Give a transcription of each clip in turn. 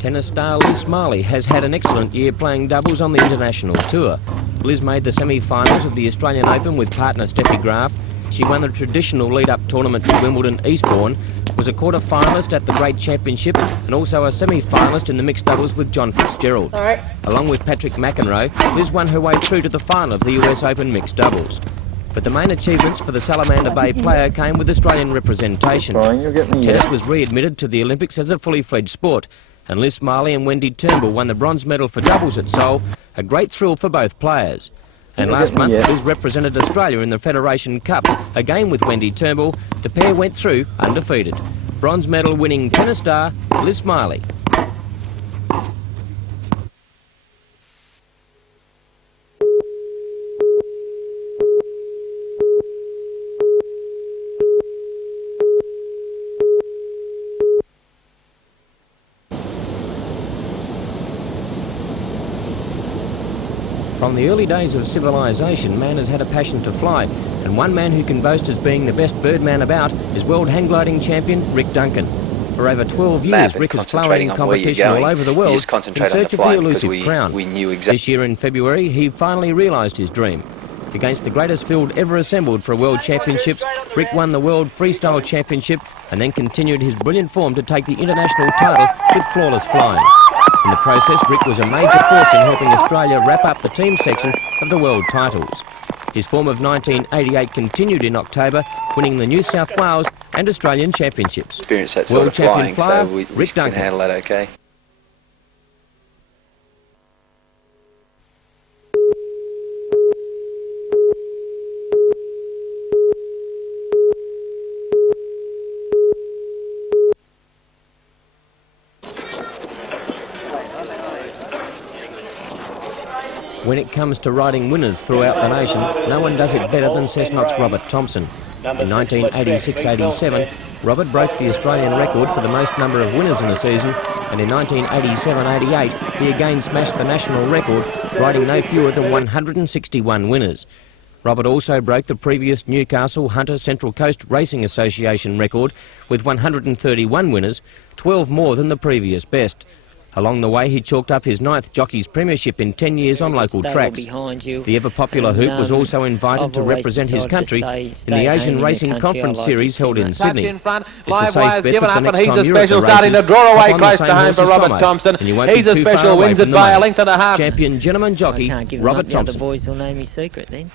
Tennis star Liz Smiley has had an excellent year playing doubles on the international tour. Liz made the semi-finals of the Australian Open with partner Steffi Graf. She won the traditional lead-up tournament to Wimbledon Eastbourne, was a quarter-finalist at the Great Championship and also a semi-finalist in the mixed doubles with John Fitzgerald. Along with Patrick McEnroe, Liz won her way through to the final of the US Open mixed doubles. But the main achievements for the Salamander Bay player came with Australian representation. Tennis was readmitted to the Olympics as a fully fledged sport, and Liz Smiley and Wendy Turnbull won the bronze medal for doubles at Seoul, a great thrill for both players. And last month, Liz represented Australia in the Federation Cup, again with Wendy Turnbull. The pair went through undefeated. Bronze medal winning tennis star Liz Smiley. From the early days of civilization, man has had a passion to fly, and one man who can boast as being the best birdman about is world hang gliding champion Rick Duncan. For over 12 years, Rick has flown in competition all over the world in search of the elusive crown. This year in February, he finally realised his dream. Against the greatest field ever assembled for a World Championships, Rick won the World Freestyle Championship and then continued his brilliant form to take the international title with flawless flying. In the process, Rick was a major force in helping Australia wrap up the team section of the world titles. His form of 1988 continued in October, winning the New South Wales and Australian Championships. Experience that sort of flying, flyer, so we Rick can Duncan. handle that okay. When it comes to riding winners throughout the nation, no one does it better than Cessnock's Robert Thompson. In 1986-87, Robert broke the Australian record for the most number of winners in a season, and in 1987-88 he again smashed the national record, riding no fewer than 161 winners. Robert also broke the previous Newcastle Hunter Central Coast Racing Association record with 131 winners, 12 more than the previous best. Along the way, he chalked up his 9th Jockey's Premiership in 10 years on local tracks. The ever-popular Hoop was also invited to represent his country in the Asian Racing Conference Series held in Sydney. It's a safe bet that the next time you're at the races, hop on the same horse's Thompson, and you won't be too far away from the money. Champion gentleman jockey, Robert Thompson. The boys will know me secret then.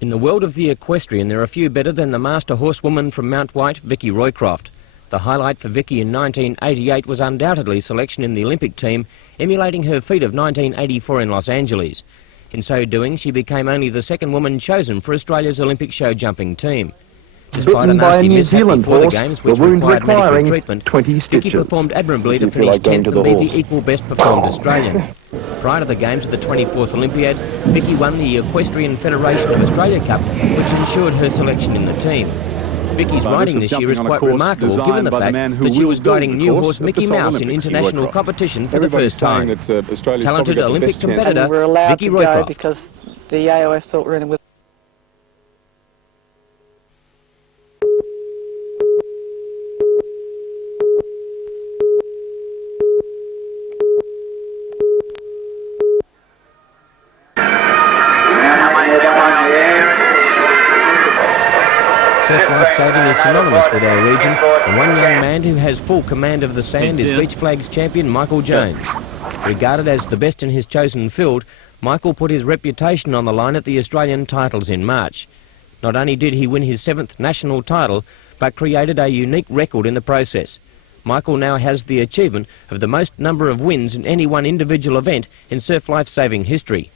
In the world of the equestrian, there are few better than the master horsewoman from Mount White, Vicky Roycroft. The highlight for Vicky in 1988 was undoubtedly selection in the Olympic team, emulating her feat of 1984 in Los Angeles. In so doing, she became only the second woman chosen for Australia's Olympic show jumping team. Despite a nasty mishap before the Games, which required medical treatment, Vicky performed admirably to finish 10th and be the equal best performed Australian. Prior to the Games at the 24th Olympiad, Vicky won the Equestrian Federation of Australia Cup, which ensured her selection in the team. Vicky's riding this year is quite remarkable, given the fact that she was guiding new horse Mickey Mouse in international competition for the first time. Talented Olympic competitor, Vicky Roycroft. Because the AOF thought we were in with. Surf lifesaving is synonymous with our region, and one young man who has full command of the sand is beach flags champion Michael Jones. Regarded as the best in his chosen field, Michael put his reputation on the line at the Australian titles in March. Not only did he win his 7th national title, but created a unique record in the process. Michael now has the achievement of the most number of wins in any one individual event in surf lifesaving history.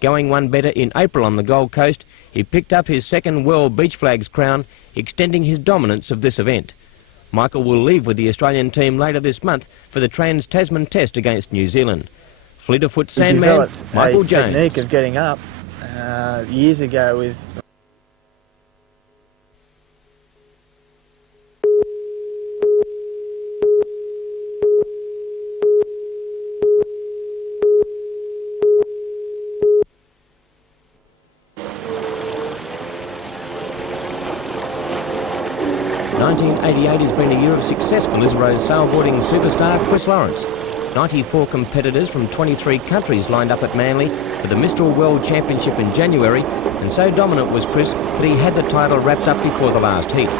Going one better in April on the Gold Coast, he picked up his 2nd World Beach Flags crown, extending his dominance of this event. Michael will leave with the Australian team later this month for the Trans-Tasman Test against New Zealand. Fleet-of-foot Sandman, Michael Jones. Technique of getting up years ago with... 1988 has been a year of success for Lisaro's sailboarding superstar Chris Lawrence. 94 competitors from 23 countries lined up at Manly for the Mistral World Championship in January, and so dominant was Chris that he had the title wrapped up before the last heat.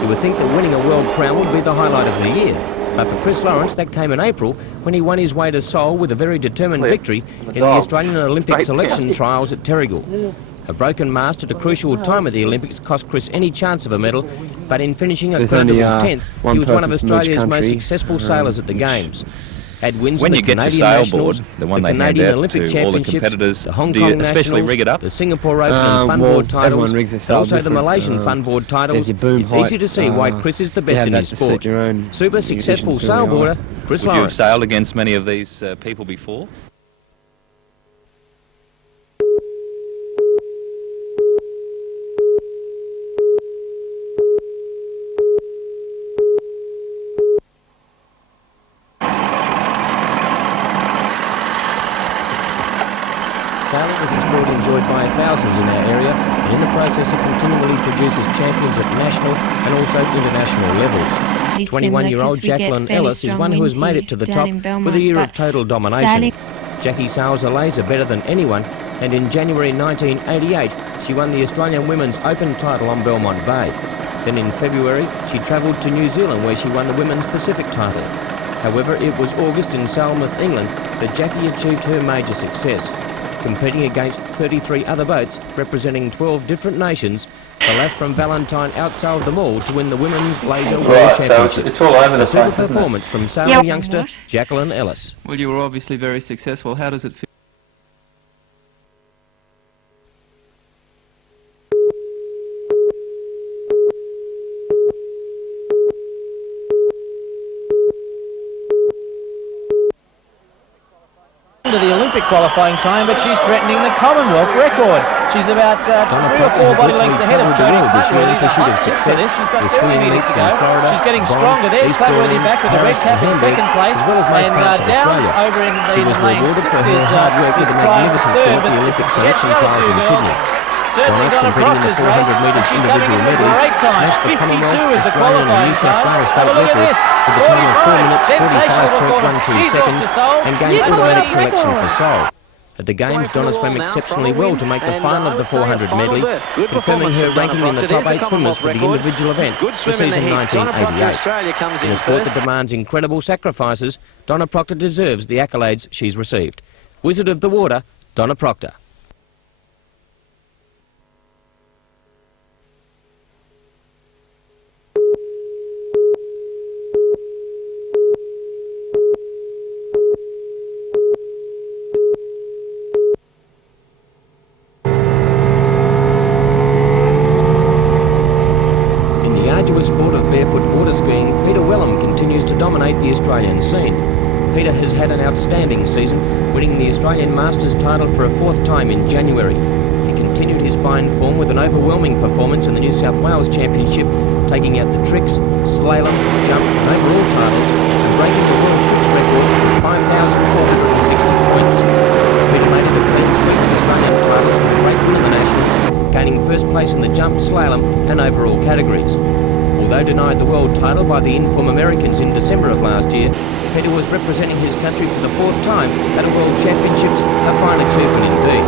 You would think that winning a world crown would be the highlight of the year, but for Chris Lawrence that came in April when he won his way to Seoul with a very determined victory in the Australian Olympic selection trials at Terrigal. A broken mast at a crucial time of the Olympics cost Chris any chance of a medal, but in finishing a creditable 10th, he was one of Australia's most successful sailors at the Games. Had wins in the Canadian Nationals, the Canadian Olympic Championships, the Hong Kong Nationals, the Singapore Open and Funboard titles, and also the Malaysian Funboard titles. It's easy to see why Chris is the best in his sport. Super successful sailboarder, Chris Lawrence. Would you have sailed against many of these people before? Sailing is a sport enjoyed by thousands in our area, and in the process it continually produces champions at national and also international levels. 21-year-old Jacqueline Ellis is one who has made it to the top with a year of total domination. Jackie sails a laser better than anyone, and in January 1988 she won the Australian Women's Open title on Belmont Bay. Then in February she travelled to New Zealand where she won the Women's Pacific title. However, it was August in Falmouth, England that Jackie achieved her major success. Competing against 33 other boats representing 12 different nations, the lass from Valentine outsailed them all to win the Women's Laser World Championship. So it's all over the place, super performance from sailing youngster Jacqueline Ellis. Well, you were obviously very successful. How does it feel? To the Olympic qualifying time, but she's threatening the Commonwealth record. She's about 3 or 4 body lengths ahead of Jodie Clatworthy, the hot tip for this. She's got 30 metres to go. She's getting stronger. There's Clatworthy back with the red cap in second place, and Downs over in lane 6 is trying third, but to get Joe to go. Certainly Donna Proctor's race. She's coming in with a great time. 52 is the qualifying time. Have a look at this. 45. Sensational performance. She's off to Seoul. And gained automatic selection for Seoul. At the Games, Donna swam exceptionally well to make the final of the 400 medley, confirming her ranking in the top 8 swimmers for the individual event for season 1988. In a sport that demands incredible sacrifices, Donna Proctor deserves the accolades she's received. Wizard of the Water, Donna Proctor. Sport of barefoot water skiing, Peter Wellham continues to dominate the Australian scene. Peter has had an outstanding season, winning the Australian Masters title for a 4th time in January. He continued his fine form with an overwhelming performance in the New South Wales Championship, taking out the tricks, slalom, jump and overall titles and breaking the world trips record with 5,460 points. Peter made it a clean sweep of Australian titles with a great win in the Nationals, gaining first place in the jump, slalom and overall categories. Although denied the world title by the Inform Americans in December of last year, Peter was representing his country for the 4th time at a World Championships, a fine achievement indeed.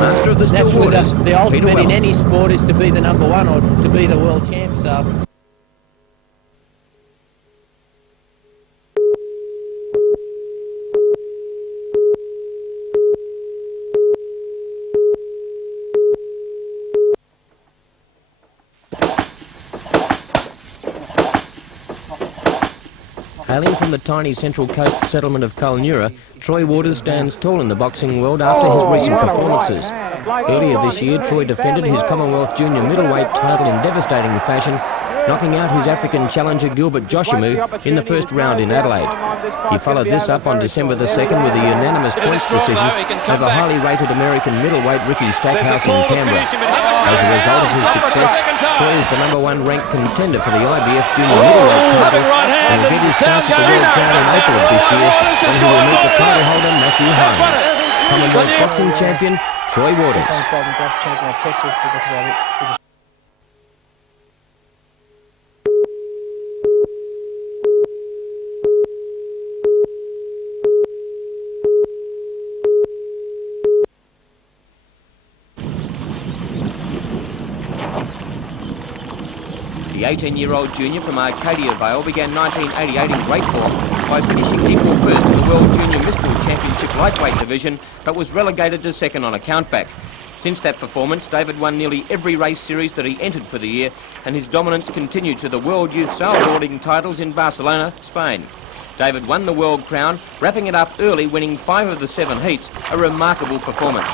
Master of the still waters, the ultimate in any sport is to be the number 1 or to be the world champ, so... Hailing from the tiny Central Coast settlement of Kulnura, Troy Waters stands tall in the boxing world after his recent performances. Earlier this year, Troy defended his Commonwealth Junior middleweight title in devastating fashion, knocking out his African challenger Gilbert Joshimu in the first round in Adelaide. He followed this up on December the 2nd with a unanimous points decision over highly rated American middleweight Ricky Stackhouse in Canberra. As a result of his success, Troy is the #1 ranked contender for the IBF Junior middleweight title and will get his chance at the World Crown in April of this year when he will meet the title holder Matthew Hines. Commonwealth boxing champion Troy Waters. The 18-year-old junior from Arcadia Vale began 1988 in great form by finishing equal first in the World Junior Mistral Championship lightweight division, but was relegated to second on a countback. Since that performance, David won nearly every race series that he entered for the year, and his dominance continued to the World Youth Sailboarding titles in Barcelona, Spain. David won the world crown, wrapping it up early, winning 5 of the 7 heats, a remarkable performance.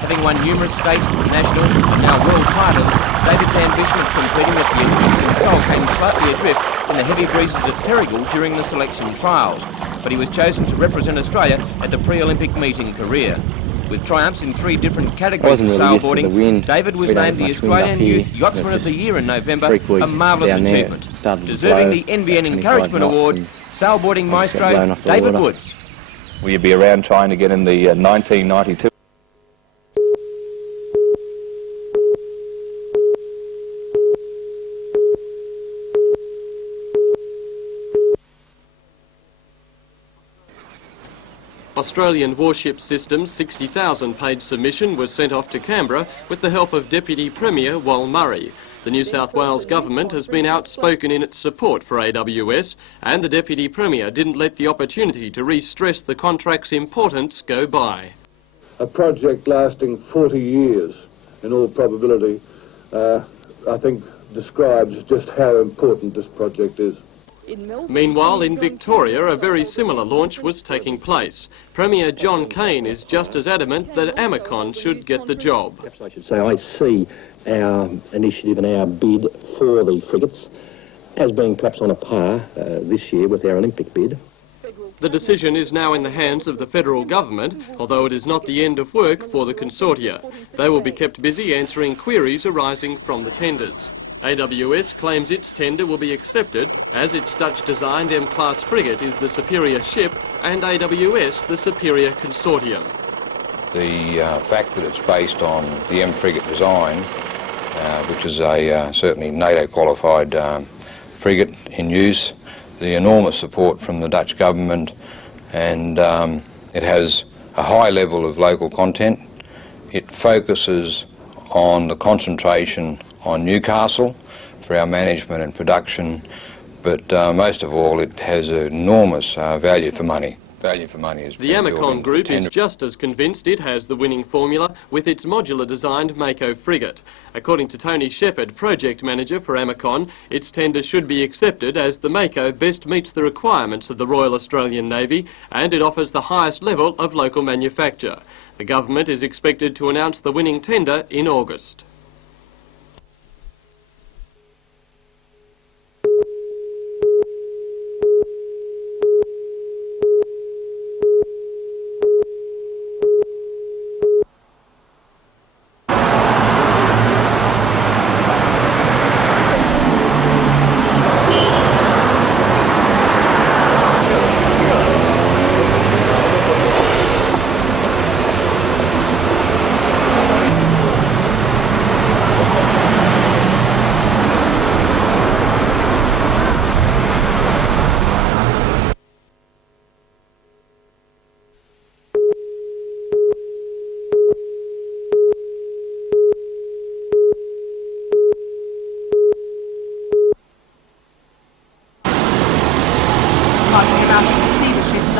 Having won numerous state, national and now world titles, David's ambition of competing at the Olympics in Seoul came slightly adrift in the heavy breezes at Terrigal during the selection trials, but he was chosen to represent Australia at the pre-Olympic meet in Korea. With triumphs in 3 different categories of sailboarding, David was named the Australian Youth Yachtsman of the Year in November, a marvellous achievement. Deserving the NBN Encouragement Award, sailboarding maestro David Woods. Will you be around trying to get in the 1992? Australian Warship System's 60,000-page submission was sent off to Canberra with the help of Deputy Premier Wal Murray. The New South Wales Government has been outspoken in its support for AWS, and the Deputy Premier didn't let the opportunity to re-stress the contract's importance go by. A project lasting 40 years, in all probability, I think describes just how important this project is. Meanwhile, in Victoria, a very similar launch was taking place. Premier John Cain is just as adamant that Amicon should get the job. Perhaps I should say I see our initiative and our bid for the frigates as being perhaps on a par this year with our Olympic bid. The decision is now in the hands of the federal government, although it is not the end of work for the consortia. They will be kept busy answering queries arising from the tenders. AWS claims its tender will be accepted as its Dutch-designed M-class frigate is the superior ship and AWS the superior consortium. The fact that it's based on the M frigate design, which is a certainly NATO-qualified frigate in use, the enormous support from the Dutch government, and it has a high level of local content. It focuses on the concentration on Newcastle for our management and production, but most of all it has enormous value for money. Value for money is the Amicon Group is just as convinced it has the winning formula with its modular-designed Mako frigate. According to Tony Shepherd, project manager for Amicon, its tender should be accepted as the Mako best meets the requirements of the Royal Australian Navy and it offers the highest level of local manufacture. The government is expected to announce the winning tender in August.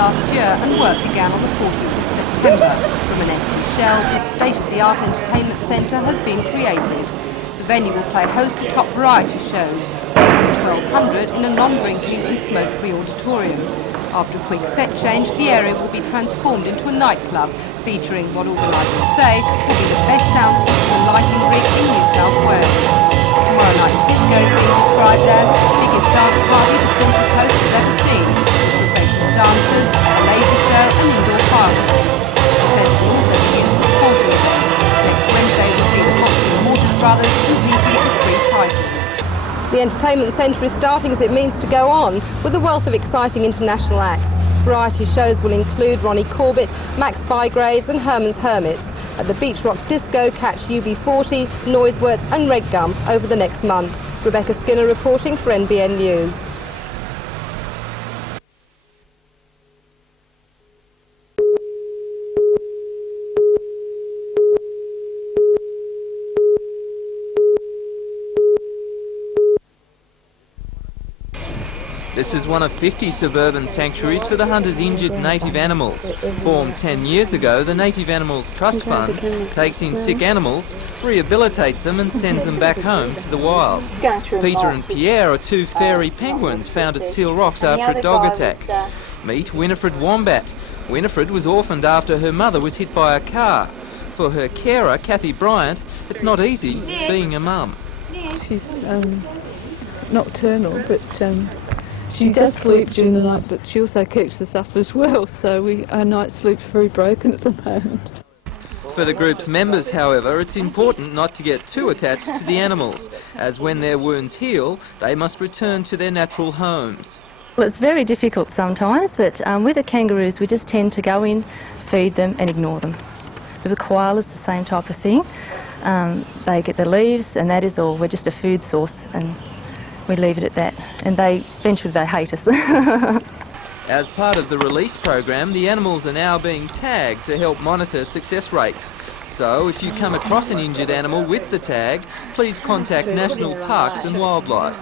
last year and work began on the 14th of September. From an empty shell, this state-of-the-art entertainment centre has been created. The venue will play host to top variety shows, seating 1,200 in a non-drinking and smoke-free auditorium. After a quick set change, the area will be transformed into a nightclub, featuring what organisers say will be the best sound system and lighting rig in New South Wales. Tomorrow night's disco is being described as the biggest dance party the Central Coast has ever seen, with professional dancers, a laser show and indoor fireworks. The centre will also be used for sporting events. Next Wednesday we'll see the Hawks and Mortis brothers competing for 3 titles. The entertainment centre is starting as it means to go on, with a wealth of exciting international acts. Variety shows will include Ronnie Corbett, Max Bygraves and Herman's Hermits. At the Beach Rock Disco, catch UB40, Noiseworks and Red Gum over the next month. Rebecca Skinner reporting for NBN News. This is one of 50 suburban sanctuaries for the hunters' injured native animals. Formed 10 years ago, the Native Animals Trust Fund takes in sick animals, rehabilitates them and sends them back home to the wild. Peter and Pierre are two fairy penguins found at Seal Rocks after a dog attack. Meet Winifred Wombat. Winifred was orphaned after her mother was hit by a car. For her carer, Kathy Bryant, it's not easy being a mum. She's nocturnal, but she does sleep during the night, but she also keeps us up as well, so our night sleep's very broken at the moment. For the group's members, however, it's important not to get too attached to the animals, as when their wounds heal, they must return to their natural homes. Well, it's very difficult sometimes, but with the kangaroos we just tend to go in, feed them and ignore them. With the koalas, the same type of thing. They get the leaves and that is all. We're just a food source and we leave it at that. And eventually they hate us. As part of the release program, the animals are now being tagged to help monitor success rates. So if you come across an injured animal with the tag, please contact National Parks and Wildlife.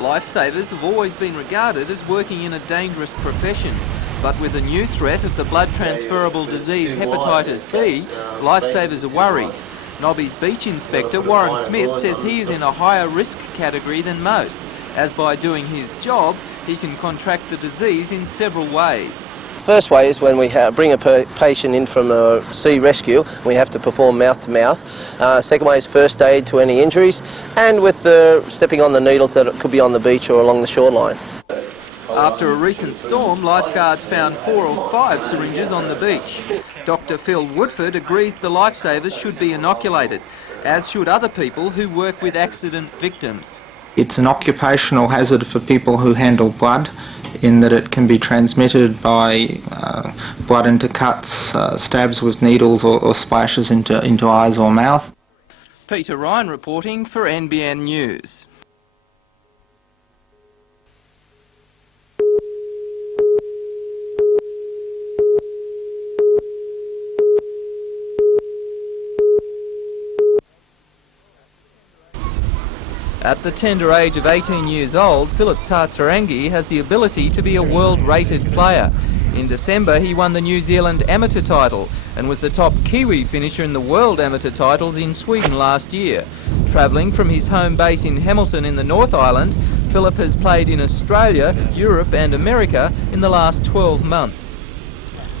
Lifesavers have always been regarded as working in a dangerous profession, but with a new threat of the blood transferable disease hepatitis B, lifesavers are worried. Nobby's beach inspector Warren Smith says he is in a higher risk category than most, as by doing his job he can contract the disease in several ways. First way is when we bring a patient in from a sea rescue, we have to perform mouth-to-mouth. Second way is first aid to any injuries, and with stepping on the needles that could be on the beach or along the shoreline. After a recent storm, lifeguards found 4 or 5 syringes on the beach. Dr. Phil Woodford agrees the lifesavers should be inoculated, as should other people who work with accident victims. It's an occupational hazard for people who handle blood, in that it can be transmitted by blood into cuts, stabs with needles or splashes into eyes or mouth. Peter Ryan reporting for NBN News. At the tender age of 18 years old, Philip Tartarangi has the ability to be a world-rated player. In December, he won the New Zealand amateur title and was the top Kiwi finisher in the world amateur titles in Sweden last year. Travelling from his home base in Hamilton in the North Island, Philip has played in Australia, Europe and America in the last 12 months.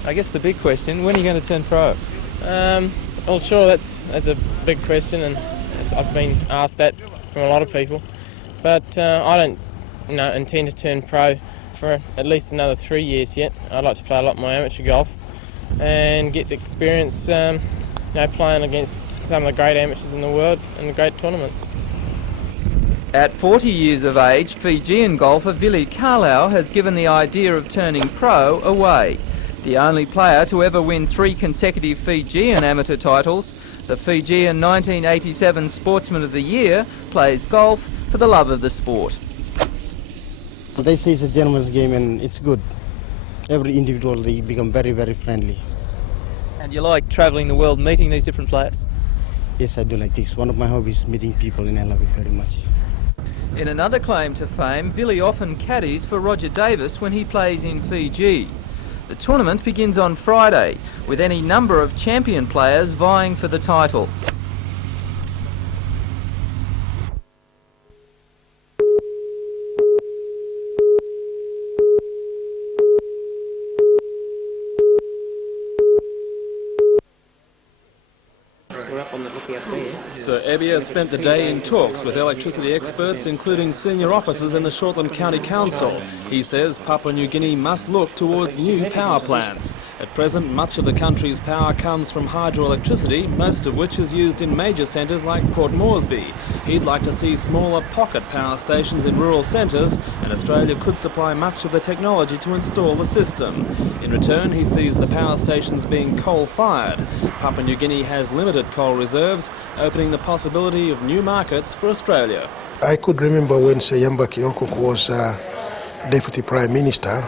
I guess the big question, when are you going to turn pro? Well, sure, that's a big question, and I've been asked that from a lot of people, but I don't intend to turn pro for at least another 3 years yet. I'd like to play a lot more amateur golf and get the experience playing against some of the great amateurs in the world and the great tournaments. At 40 years of age, Fijian golfer Vili Carlau has given the idea of turning pro away. The only player to ever win 3 consecutive Fijian amateur titles, the Fijian 1987 Sportsman of the Year plays golf for the love of the sport. They say it's a gentleman's game and it's good. Every individual, they become very, very friendly. And you like travelling the world, meeting these different players? Yes, I do like this. One of my hobbies is meeting people, and I love it very much. In another claim to fame, Vili often caddies for Roger Davis when he plays in Fiji. The tournament begins on Friday, with any number of champion players vying for the title. Sir Abbey has spent the day in talks with electricity experts, including senior officers in the Shortland County Council. He says Papua New Guinea must look towards new power plants. At present, much of the country's power comes from hydroelectricity, most of which is used in major centres like Port Moresby. He'd like to see smaller pocket power stations in rural centres, and Australia could supply much of the technology to install the system. In return, he sees the power stations being coal-fired. Papua New Guinea has limited coal reserves, opening the possibility of new markets for Australia. I could remember when Seyamba Kiyokuk was Deputy Prime Minister.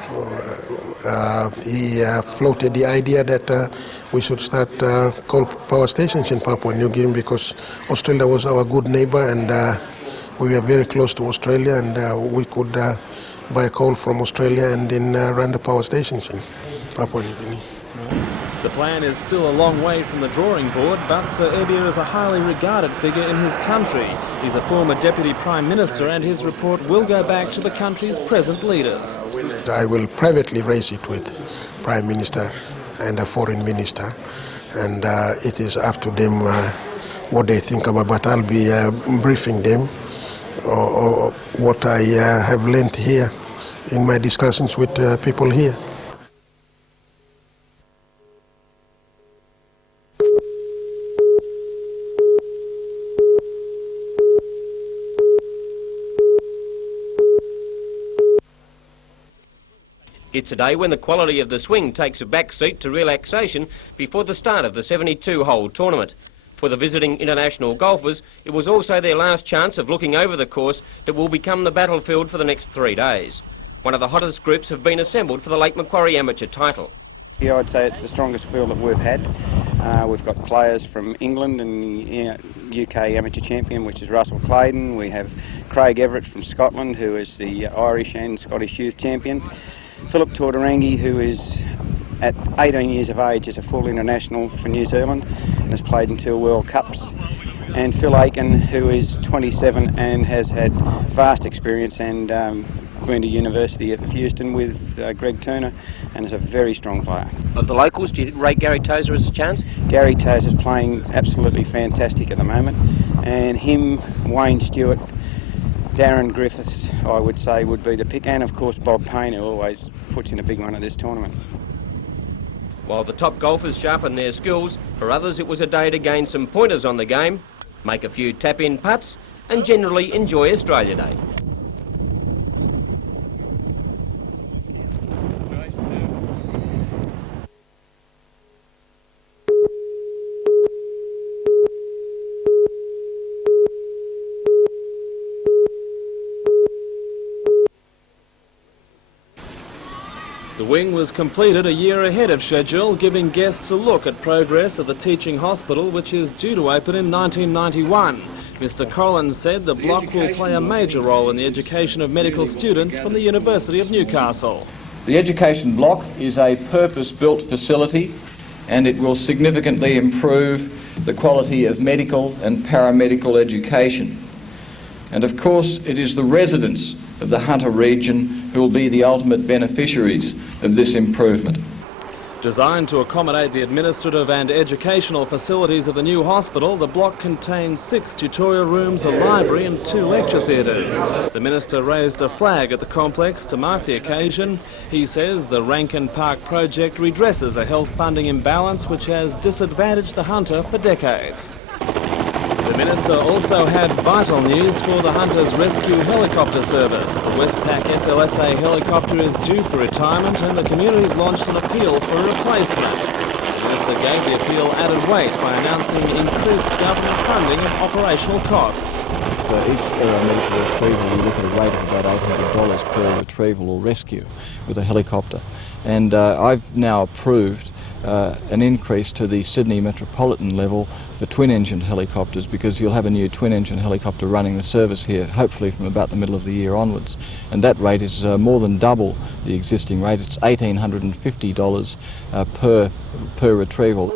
He floated the idea that we should start coal power stations in Papua New Guinea because Australia was our good neighbor and we were very close to Australia, and we could buy coal from Australia and then run the power stations in Papua New Guinea. The plan is still a long way from the drawing board, but Sir Ebir is a highly regarded figure in his country. He's a former Deputy Prime Minister and his report will go back to the country's present leaders. I will privately raise it with Prime Minister and the Foreign Minister, and it is up to them what they think about, but I'll be briefing them or what I have learned here in my discussions with people here. It's a day when the quality of the swing takes a back seat to relaxation before the start of the 72-hole tournament. For the visiting international golfers, it was also their last chance of looking over the course that will become the battlefield for the next 3 days. One of the hottest groups have been assembled for the Lake Macquarie Amateur title. Yeah, I'd say it's the strongest field that we've had. We've got players from England and the UK Amateur Champion, which is Russell Claydon. We have Craig Everett from Scotland, who is the Irish and Scottish Youth Champion. Philip Torres, who is at 18 years of age is a full international for New Zealand and has played in 2 World Cups. And Phil Aiken, who is 27 and has had vast experience and went to university at Houston with Greg Turner and is a very strong player. Of the locals, do you rate Gary Tozer as a chance? Gary Tozer is playing absolutely fantastic at the moment, and him, Wayne Stewart, Darren Griffiths, I would say, would be the pick, and of course Bob Payne, who always puts in a big one at this tournament. While the top golfers sharpen their skills, for others it was a day to gain some pointers on the game, make a few tap-in putts and generally enjoy Australia Day. The wing was completed a year ahead of schedule, giving guests a look at progress of the teaching hospital, which is due to open in 1991. Mr. Collins said the block will play a major role in the education of medical students from the University of Newcastle. The education block is a purpose-built facility and it will significantly improve the quality of medical and paramedical education. And of course it is the residents of the Hunter region who will be the ultimate beneficiaries of this improvement. Designed to accommodate the administrative and educational facilities of the new hospital, the block contains 6 tutorial rooms, a library and 2 lecture theatres. The Minister raised a flag at the complex to mark the occasion. He says the Rankin Park project redresses a health funding imbalance which has disadvantaged the Hunter for decades. The Minister also had vital news for the Hunter's rescue helicopter service. The Westpac SLSA helicopter is due for retirement and the community's launched an appeal for a replacement. The Minister gave the appeal added weight by announcing increased government funding of operational costs. For each aeromedical retrieval, we look at a rate of about $800 per retrieval or rescue with a helicopter. And I've now approved an increase to the Sydney metropolitan level for twin-engine helicopters, because you'll have a new twin-engine helicopter running the service here, hopefully from about the middle of the year onwards. And that rate is more than double the existing rate. It's $1,850 per retrieval.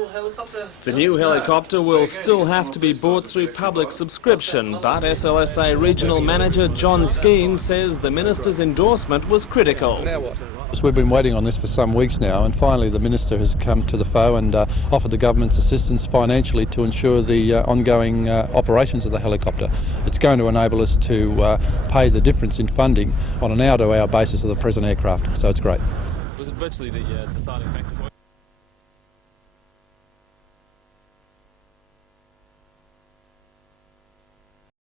The new helicopter will still have to be bought through public subscription, but SLSA Regional Manager John Skeen says the Minister's endorsement was critical. We've been waiting on this for some weeks now, and finally the Minister has come to the fore and offered the government's assistance financially to ensure the ongoing operations of the helicopter. It's going to enable us to pay the difference in funding on an hour-to-hour basis of the present aircraft, so it's great. Was it virtually the deciding factor for you?